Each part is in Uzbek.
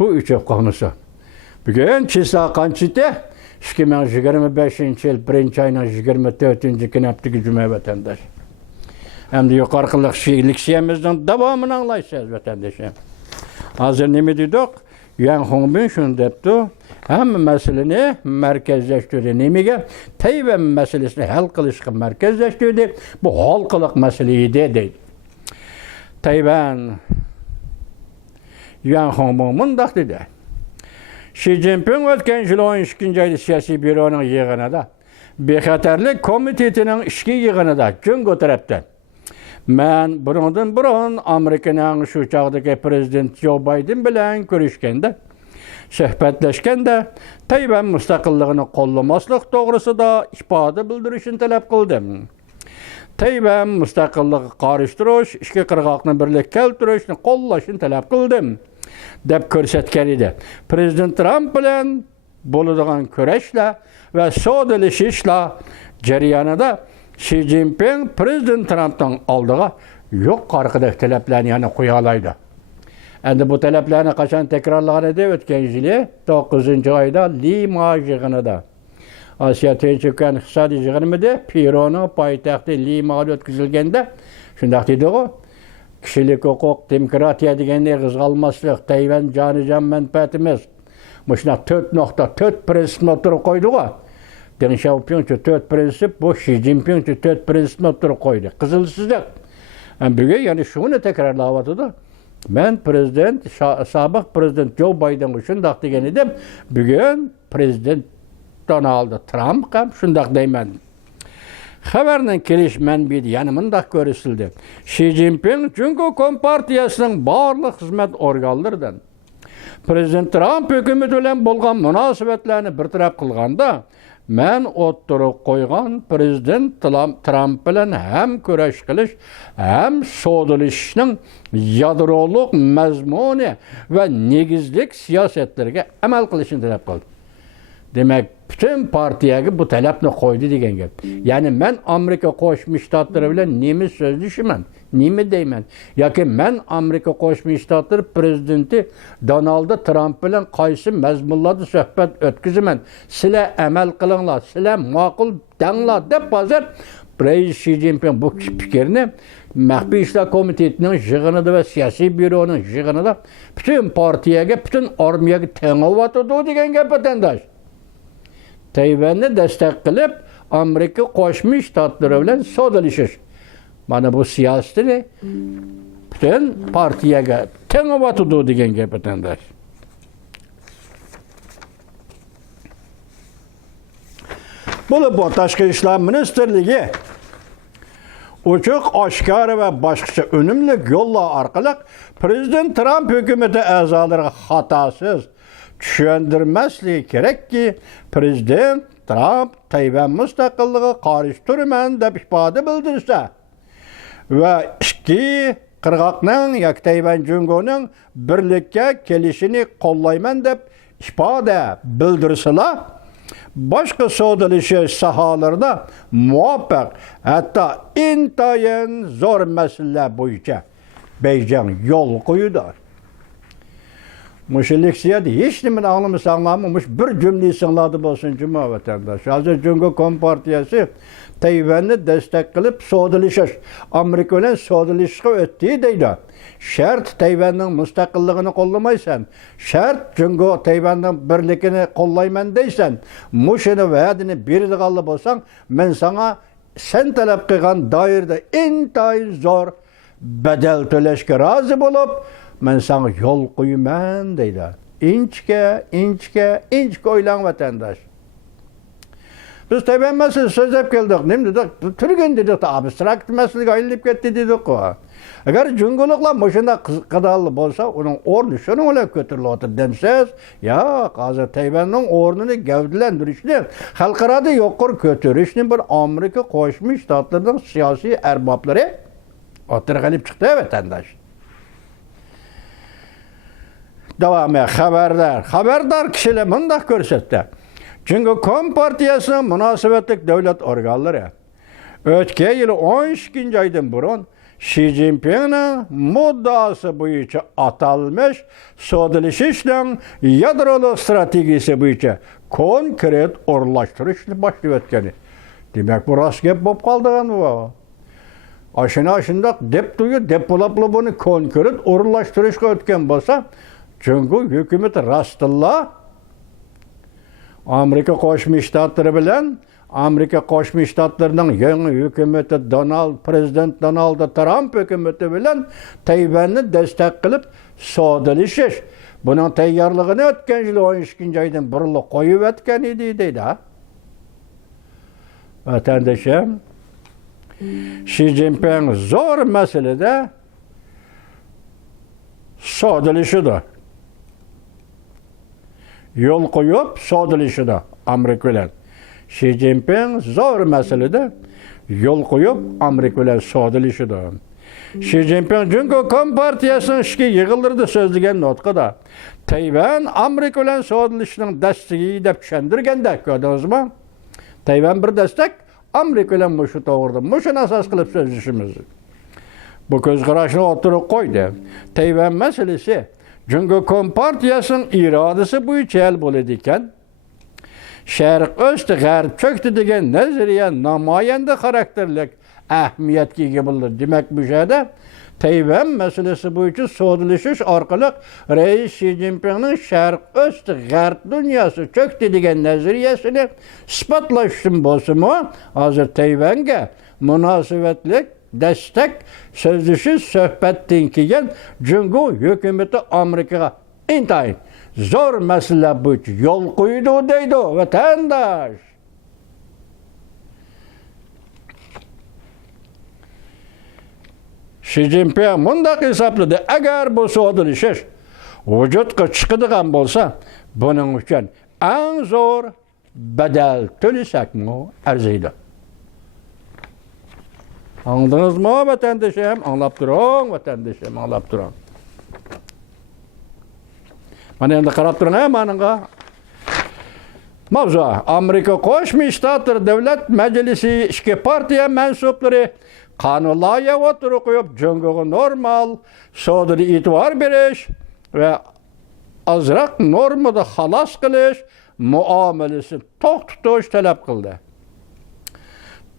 Bu üçüp kalmışı. Bugün çisa kançıda 2025 yıl 1 ayının 24. gün haftıki cüme vatandaş. Hem de yukarılık şiirliksiyemizden devamını anlayacağız vatandaşım. Hazır ne dedik? Yan Hongbin şunu depti. Hem meseleni merkezleştirdi. Nemige Tayvan meselesini hal kılışkı merkezleştirdi. Bu halkılık meseleyi dedi. Tayvan Yan Hongbin mındak dedi. Xi Jinping ötken yıl 12. ayda siyasi büronun yığınında, Bexatarlık Komitetinin işki yığınında gün götürüptü. Ben burun Amerika'nın şu çağdaki Prezident Joe Biden bilen görüşkende, söhbetleşkende Tayvan müstakillığını kollamaslık doğrusu da ifade bildirişini talep kıldım. Tayvan müstakillığı karıştırış, iki kırgakını birlik keltirişini kollaşını talep kıldım. Dep körsetken idi. Prezident Trump bilen boluduğun köreşle ve sodalışışla jarayanida Xi Jinping Prezident Trump'tan aldığı yok karkıdaki taleplerini yani koyalaydı. Endi bu taleplerini kaçan tekrarlanan edi ötken yılı 9. ayda Lima yığınında. Asya Tinçöken iqtisadi yığınımıda Peru'nun payitahtı Lima'da ötküzülgende şundaq dedi o. Kişilik hukuk, demokratiya degende kızgalmaslık, Tayvan canı menfaatimiz. Muşuna 4.4 prensipini oturup koydu o. Deng Xiaoping 4 prensip, bu Xi Jinping 4 prensipini oturup koydu. Kızılsızlık. Bugün yani şunu tekrarlavatıdı. Ben sabık prezident Joe Biden şundaq degen edim. Bugün prezident Donald Trump ham şundaq deyman. Haberden kelişmen bir yanımında görüşüldü. Xi Jinping çünkü Kompartiyasının barlıq hizmet organlarından Prezident Trump hükümeti bilen bolgan münasebetlerini bir taraf kılganda men oturup koygan Prezident Trump bilen hem köreş kılış hem sodalışının yadroluk mezmunu ve negizlik siyasetlerine emel kılışını talep kıldı. Demek bütün partiye bu talepni koydu degen gep. Yani ben Amerika Koşmuş Ştatları bilen nemi sözleşimen, nemi deymen. Yaki men Amerika Koşmuş Ştatları prezidenti Donald Trump bilen qaysı mezmunlarda söhbet ötküzümen. Sile emel kılınla, sile makul denla dep hazır. Prezident Xi Jinping bu fikrini Mahbi İşler Komitetinin yığınıda ve siyasi büronun yığınıda bütün partiye, bütün armiye teğavatıdı degen gep vatandaş. Tayvan'ı destek kılıp Amerika Koşmuş Ştatları bilen sodalışır. Bana bu siyasetini bütün partiye teğavatıdı degen gep vatandaş. Bu Taşkı İşler Ministerliği uçuk, aşkar ve başka önümlük yolla arkalık Prezident Trump hükümeti azaları hatasız düşündürmesliği gerek ki Prezident Trump Tayvan müstakilliği karıştırmen dep ifade bildirse ve iki kırgakның yak Tayvan Cumhuriyeti'nin birlikte kelişini kollayman dep ifade bildirseler başka sodalışa sahalarda muvaffak hatta intayin zor mesele boyunca Beycan yol koyuyor. Muşillik siyadi hiç nimin ağlamı anlamamış bir cümleyi sınladı bolsun cuma vatandaş. Hazır Cumhur Kompartiyası Tayvan'ı destek kılıp sodalışır. Amerika ile sodalışığı öttiği deydi. Şart Tayvan'ın müstakilliğini kollamaysan, şart Cumhur Tayvan'ın birlikini kollayman deysen, muşini vaadini birli kalıp olsan, ben sana sen talep kılgan dairde intayin zor bedel töleşke razı bulup, ben sana yol koyuman deydi. İnçke oylan vatandaş. Biz Tayvan meselesi söz hep geldik. Ne dedik? Türk'ün dedik. Abstrakt meselesi ayılıp gitti dedik o. Eğer cüngülükle maşında kadalı olsa onun ornu şunu öyle götürülü otur demsez. Ya hazır Tayvan'ın ornunu gevdilendirişini halkarada yokur götürüşünü bir Amerika Koşmuş Ştatlarının siyasi erbapları otur gelip çıktı vatandaş. Devamı haberdar kişiler mındak görsetti. Çünkü Kompartiyasının münasebetlik devlet organları ötke yılı 12. aydan burun Xi Jinping'in muddası boyunca atalmış sodalışışla yadrolu stratejisi boyunca konkret orlaştırışını başlayıp etkeni. Demek bu rast gep bop kaldığın bu. Aşındaq dep duyu, dep bulaplı bunu konkret orlaştırışqa ötken bolsa, çünkü hükümet rastilla Amerika Qo'shma Shtatlari bilan Amerika Qo'shma Shtatlarining yangi hükümeti Prezident Donald Trump hükümeti bilan Tayvanni destek qilib sodalashish. Buning tayyorligini o'tgan yil 12-oydan burunli qo'yib o'tgan edi deydi. Vatandaşım, Xi Jinping zor meselede sodalashidir. Yol koyup sodalashidir Amerika bilan. Xi Jinping zor meselede yol koyup Amerika bilan sodalashidir. Xi Jinping Cumhuriyet Kompartiyasının ishga yig'ildirdi so'zlagan nutqida Tayvan Amerika bilan sodalashishining dastigi deb tushuntirganda, ko'rdingizmi? Tayvan bir destek, Amerika bilan mushu to'g'rida, mushuni asos qilib so'zlashimiz. Bu ko'zqarashni o'tirib qo'ydi. Tayvan masalasi Cumhuriyet Kompartiyasının iradesi bo'yicha hal bo'ladi ekan. Sharq o'sti, g'arb cho'kdi degan nazariya namoyanda xarakterlik ahamiyatga ega bo'ldi. Demak, bu yerda Tayvan masalasi bo'yicha so'zlashish orqali Rais Xi Jinpingning Sharq o'sti, g'arb dunyosi cho'kdi degan nazariyasini isbotlash uchun bo'lsa-mu, hozir Tayvanga munosabatlik destek sözleşiş söhbettin keyin Cungu hükümeti Amerika'ya intayin zor mesele bu yol koydu deydi vatandaş. Xi Jinping mundaq hesapladı. Eğer bu so'dalishish vujudga chiqadigan bo'lsa, buning uchun eng zo'r bedel to'lasakmi arziydi. Anladınız mı vatandaşım? Anlap durun vatandaşım, anlap durun. Bana endi qarab turun manınğa. Mavzu Amerika Qo'shma Shtatlar Davlat Majlisi ishki partiya mansublari qonunlarga o'tirib qo'yib, Cumhuriyetga normal sodiri e'tibor berish va azroq normada xalos qilish muomalasini to'xtatish talab qildi.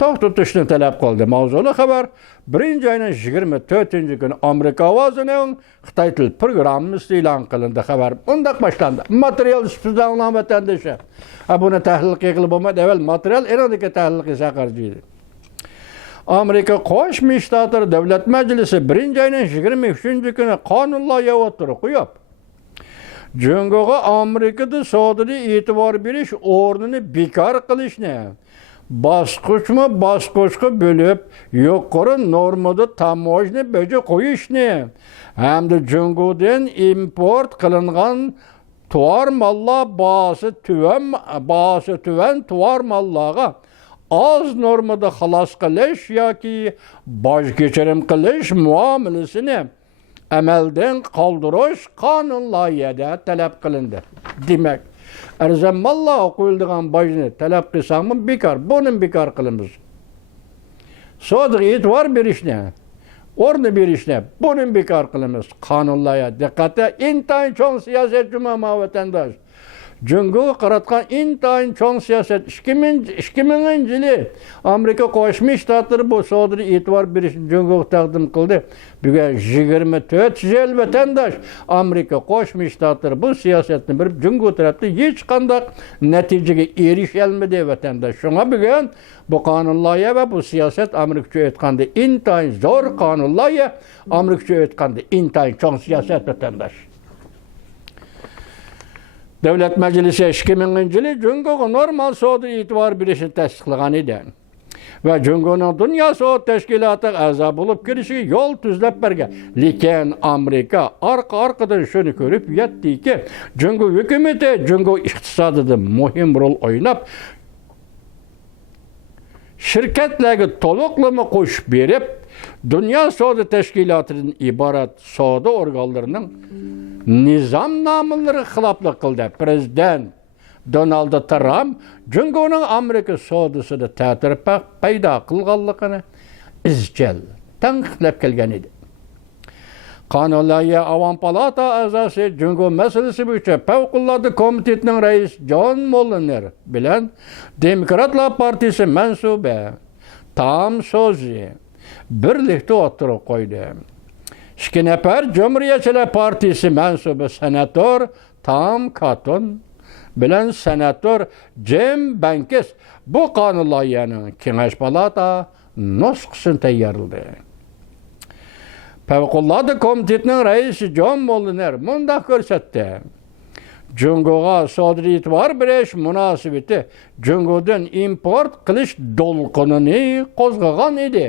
To'xtatishni talab qildi. Mavzuli xabar 1-oyning 24-kunü Amerika ovozining Xitoy til programmasi e'lon qilindi. Xabar bundoq boshlandi. Material sizdan vatandaşlar. Buni tahlil qilib bo'lmadi. Avval material eroniki tahlil qilsa qarjiydi. Amerika Qo'shma Shtatlari Davlat Majlisi 1-oyning 23-kunü qonunlarga o'tirib qo'yib, Cumhuriyetga Amerikada sodiri e'tibor berish o'rnini bekor qilishni bosqichma-bosqichga bo'lib, yuqori normada tamojni bo'yicha qo'yishni hamda Cumhuriyetdan import qilingan tovar mallar bahası tuvan tovar mallarga az normada xalos qilish yoki boj kechirim qilish muomalasini amaldan qoldirish qonun loyihasida talab qilindi. Demak, arzon mallar qo'yilgan bojni talab qilsangmi bekor, buni bekor qilamiz. Sodiq e'tibor berishni, o'rni berishni, buni bekor qilamiz. Qonun loyihasi diqqatda intayin cho'ng siyosat jumma vatandosh. Cumhuriyetga qaratgan intayin cho'ng siyosat 2000-yili Amerika Qo'shma Shtatlari bu sodiri e'tibor berishni Cumhuriyetga taqdim qildi. Bugun 24 yil vatandosh Amerika Qo'shma Shtatlari bu siyosatni bir Cumhuriyet tarafdan hech qanday natijaga erisholmadi vatandosh. Shunga bugun bu qonun loyiha va bu siyosat Amerikacha aytganda intayin zo'r qonun loyiha, Amerikacha aytganda intayin cho'ng siyosat vatandosh. Davlat Majlisi 2000-yili Cumhuriyetga normal sodir e'tibor berishni tasdiqlagan edi. Va Cumhuriyetning Dunyo sud tashkilotiga a'zo bo'lib kirishiga yo'l tuzlab bergan. Lekin Amerika orqa-orqadan shuni ko'rib yetdiki, Cumhuriyet hukumati Cumhuriyet iqtisodida muhim rol o'ynab, shirkatlarga to'liqlama qo'shib berib, Dunyo savdo tashkilotidan iborat savdo organlarining nizomnomalari xiloflik qildi. Prezident Donald Trump Cumhuriyetning Amerika savdosida ta'sir paydo qilganligini izchil tanqidlab kelgan edi. Qonun loyiha Avam palata a'zosi Jungo masalasi bo'yicha favqulodda komitetining raisi Jon Molliner bilan Demokratlar partiyasi mansubi Tom Sozi birlikda o'tirib qo'ydi. Ikki nafar Cumhuriyetçiler partiyasi mansubi senator Tom Cotton bilan senator Jim Bankes bu qonun loyihaning Kengash palata nusxasini tayyorladi. Favqulodda komitetining raisi Jon Molliner mundaq ko'rsatdi. Jungoga sodiriy e'tibor berish munosabati Jungodan import qilish dolqinini qo'zg'agan edi.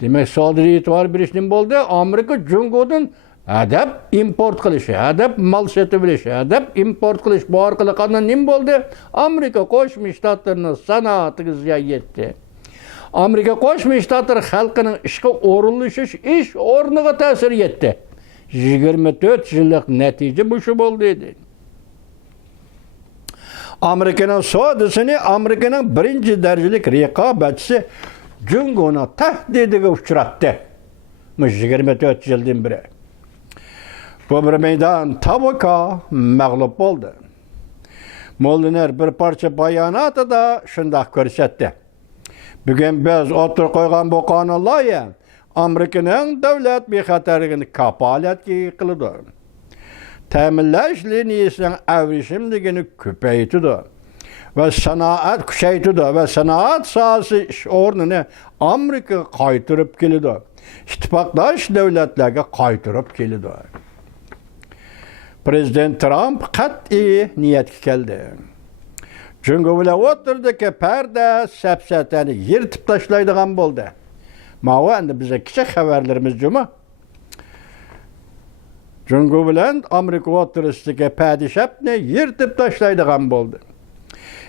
Demak, sodiriy e'tibor berish nima bo'ldi? Amerika Jungodan adab import qilish, adab mal sotib olish, adab import qilish bu orqali qanday nima bo'ldi? Amerika Qo'shma Shtatlarining sanoatiga ziyon yetdi. Amerika Qo'shma Shtatlar xalqining ishga o'rinlashish ish o'rniga ta'sir etdi. 24 yillik natija bu shu bo'ldi edi. Amerikaning sodasini Amerikaning birinchi darajalik raqobatchisi Jungoni tahdidiga uchratdi. 24 yildan beri. Bu bir meydan tabuka mag'lub bo'ldi. Molliner bir parcha bayonotida shunday ko'rsatdi. Bugun biz o'tirib qo'ygan bu qonun loyiha Amerikaning davlat bexatarligini kapolatga qiladi. Ta'minlash liniyasining avrishimligini ko'paytirdi va sanoat kuchaytirdi va sanoat sohasi ish o'rnini Amerikaga qaytarib keladi. Ittifoqdosh davlatlarga qaytarib keladi. Prezident Trump qat'iy niyatga keldi. Jungo bilan o'tirdiki parda sapsatani yirtib tashlaydigan bo'ldi. Mana endi bizga kichik xabarlarimiz juma. Jungo bilan Amerika o'tirishdagi padishapni yirtib tashlaydigan bo'ldi.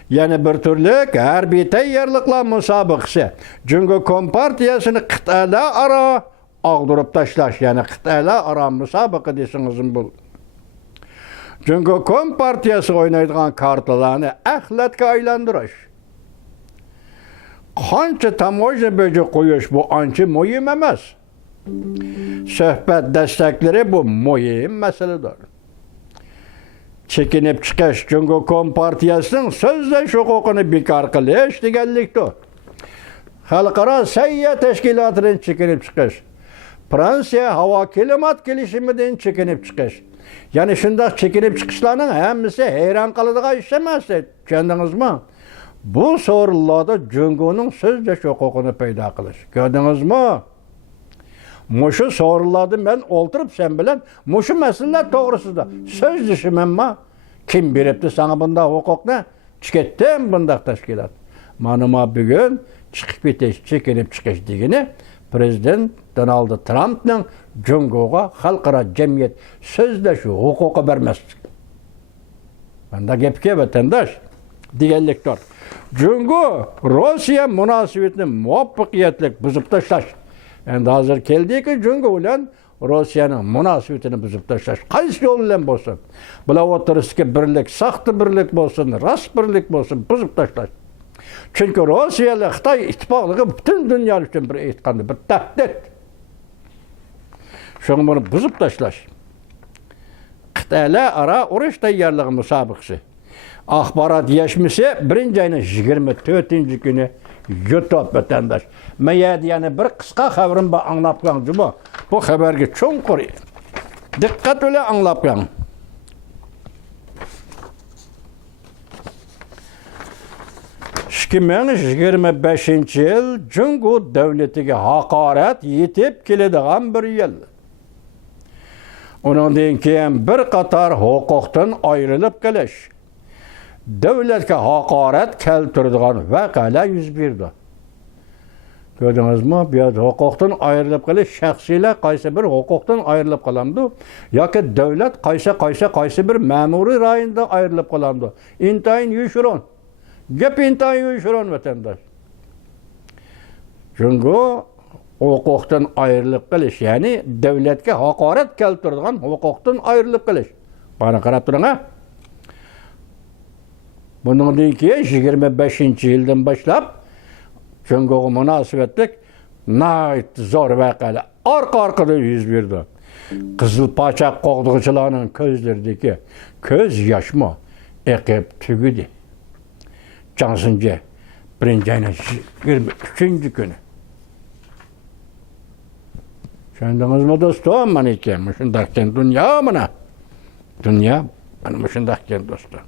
Yana bir turlik harbiy tayyorliklar musobaqasi. Jungo kompartiyasini qit'alar aro og'dirib tashlash, ya'ni qit'alar aro musobaqa desangiz bo'ldi. Jungo kompartiyasi o'ynaydigan kartalarni axlatga aylantirish. Qancha tomosha bo'yicha qo'yish bu ancha muhim emas. Suhbat dastaklari bu muhim masaladir. Chekinib chiqish Jungo kompartiyasining so'zlash huquqini bekor qilish deganlikdir. Xalqaro sayyoh tashkilotidan chekinib chiqish. Fransiya havo klimat kelishimidan chekinib chiqish. Yani shunday chekinib chiqishlarning hammasi hayron qoladigan ish emas, tushundingizmi? Bu so'rovlarda Jungoning so'zlash huquqini paydo qilish. Ko'rdingizmi? Mushu so'rovlarda men o'ltirib sen bilan mushu masalalar to'g'risida so'zlashimanmi? Kim beribdi sana bunday huquqni? Chiqatdim bunday tashkilot. Mana bugun chiqib ketish, chekinib chiqish degani Prezident Donald Trumpning Jungoga xalqaro jamiyat so'zlash huquqi bermaslik. Bunda gapga vatandosh deganlikdir. Jungo Rossiya munosabatini muvaffaqiyatli buzib tashlash. Endi hozir keldiki Jungo bilan Rossiyaning munosabatini buzib tashlash qaysi yo'l bilan bo'lsin, bular o'tirishga birlik, saxta birlik bo'lsin, rost birlik bo'lsin, buzib tashlash. Çünkü Rusya ile Xitoy ittifoqligi bütün dünya uchun bir aytganda bir tahdid. Şunu bunu buzib tashlash. Qit'alar aro urush tayyorligi musobaqasi. Axborot yashmisi 1-ayning 24-kuni YouTube vatandosh. Men yana bir qisqa xabarim bor anglab qo'ying. Bu xabarga cho'nqur diqqat bilan anglab qo'ying. 2025 yıl Jungo devletiga haqorat yetib keladigan bir yil. Undan keyin bir qator huquqdan ayrilib qolish, davlatga haqorat keltiradigan voqealar yuz berdi. Ko'rdingizmi? Bu yerda huquqdan ayrilib qolish, shaxsiylar qaysi bir huquqdan ayrilib qolamdi yoki davlat qaysi bir ma'muriy rayondan ayrilib qolamdi. Intayin yushuron. Gap intayin yushuron vatandosh. Jungo huquqdan ayrilib qolish, ya'ni davlatga haqorat keltiradigan huquqdan ayrilib qolish. Bana qarab turing ha. Bundan keyin 25-yildan boshlab Jungoga munosabatlik nait zor vakalar arka yüz verdi. Kızıl Paşa qoğduqçılarının közlerdeki köz yaşma ekip tügüdü. Cansınca birinci ayının 23. günü. Şendiniz mi dostum? Maniken, müşündakken dünya mına. Dünya, hani müşündakken dostum.